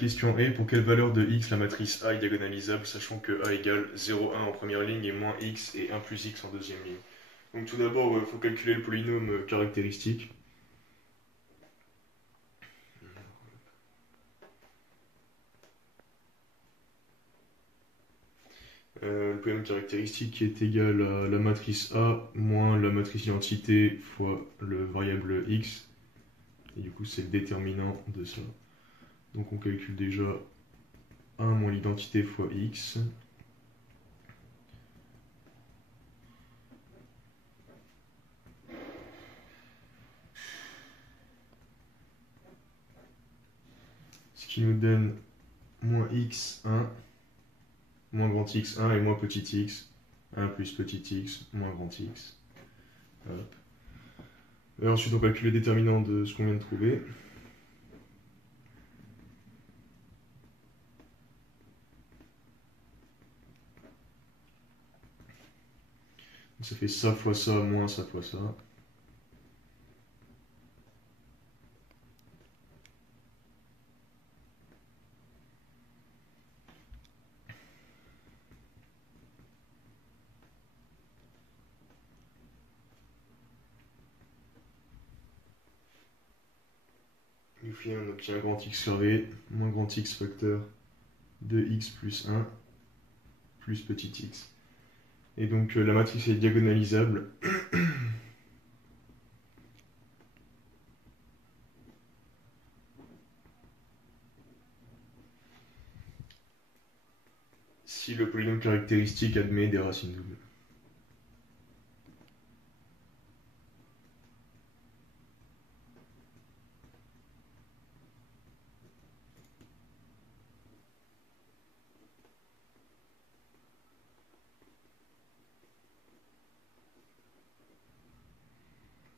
question est pour quelle valeur de x la matrice A est diagonalisable, sachant que A égale 0, 1 en première ligne et moins x et 1 plus x en deuxième ligne. Donc tout d'abord, il faut calculer le polynôme caractéristique. Le polynôme caractéristique qui est égal à la matrice A moins la matrice identité fois le variable x. Et du coup, c'est le déterminant de ça. Donc on calcule déjà 1 moins l'identité fois x. Ce qui nous donne moins x1, moins grand x1 et moins petit x. 1 plus petit x, moins grand x. Hop. Et ensuite, on calcule le déterminant de ce qu'on vient de trouver. Donc ça fait ça fois ça, moins ça fois ça. Et au final, on obtient grand x carré, moins grand x facteur de x plus 1, plus petit x. Et donc la matrice est diagonalisable. Si le polynôme caractéristique admet des racines doubles.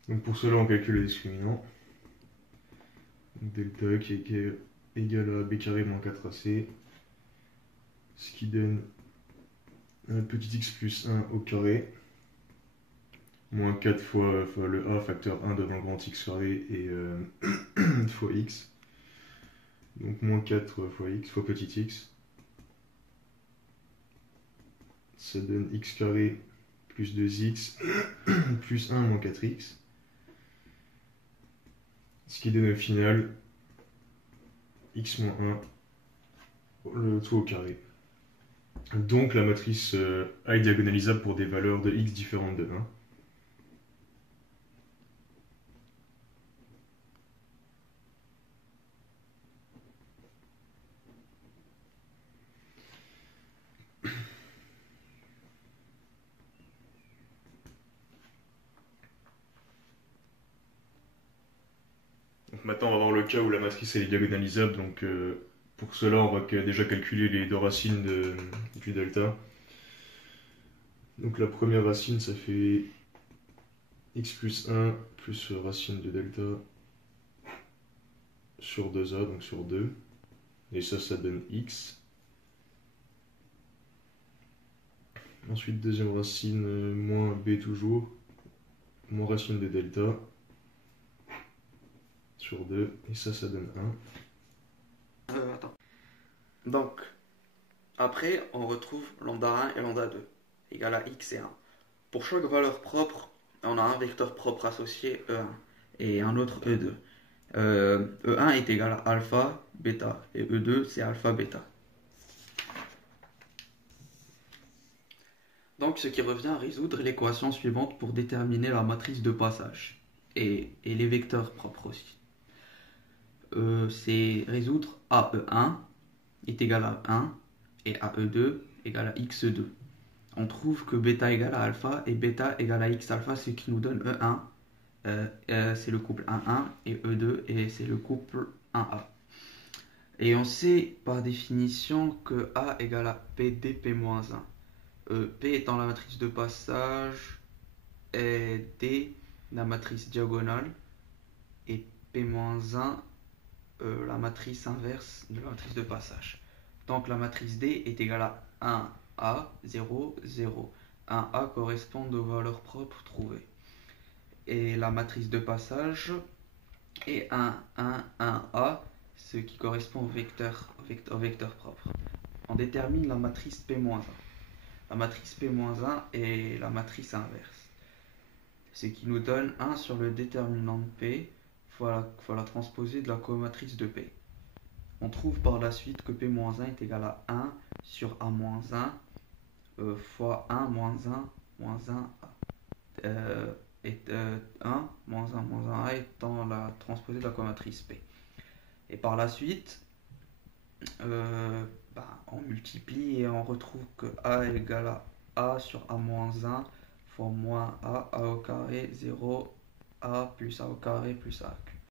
Donc pour cela, on calcule le discriminant. Donc delta qui est égal à b carré moins 4ac. Ce qui donne un petit x plus 1 au carré. Moins 4 fois le a facteur 1 devant grand x carré et fois x. Donc moins 4 fois x fois petit x. Ça donne x carré plus 2x plus 1 moins 4x. Ce qui donne au final x moins 1, le tout au carré. Donc la matrice A est diagonalisable pour des valeurs de x différentes de 1. Donc maintenant on va voir le cas où la matrice elle est diagonalisable. Donc pour cela on va déjà calculer les deux racines du delta. Donc la première racine ça fait x plus 1 plus racine de delta sur 2a, donc sur 2. Et ça donne x. Ensuite deuxième racine moins b toujours, moins racine de delta sur 2, et ça donne 1. Attends. Donc, après, on retrouve lambda 1 et lambda 2, égal à x et 1. Pour chaque valeur propre, on a un vecteur propre associé E1 et un autre E2. E1 est égal à alpha, bêta, et E2 c'est alpha, bêta. Donc, ce qui revient à résoudre l'équation suivante pour déterminer la matrice de passage et les vecteurs propres aussi. C'est résoudre AE1 est égal à 1 et AE2 égal à x2. On trouve que bêta égale à alpha et bêta égale à x alpha, ce qui nous donne E1, c'est le couple 1,1 et E2 et c'est le couple 1A. Et on sait par définition que A égale à PD P-1. P étant la matrice de passage et D la matrice diagonale et P-1 la matrice inverse de la matrice de passage. Donc la matrice D est égale à 1A, 0, 0. 1A correspond aux valeurs propres trouvées. Et la matrice de passage est 1, 1, 1A, ce qui correspond au vecteur propre. On détermine la matrice P-1. La matrice P-1 est la matrice inverse, ce qui nous donne 1 sur le déterminant de P fois la transposée de la comatrice de P. On trouve par la suite que P-1 est égal à 1 sur A-1 fois 1 moins 1 moins 1 et 1 moins 1 moins 1 étant la transposée de la comatrice P. Et par la suite, on multiplie et on retrouve que A est égal à A sur A moins 1 fois moins A au carré 0, A plus A au carré plus A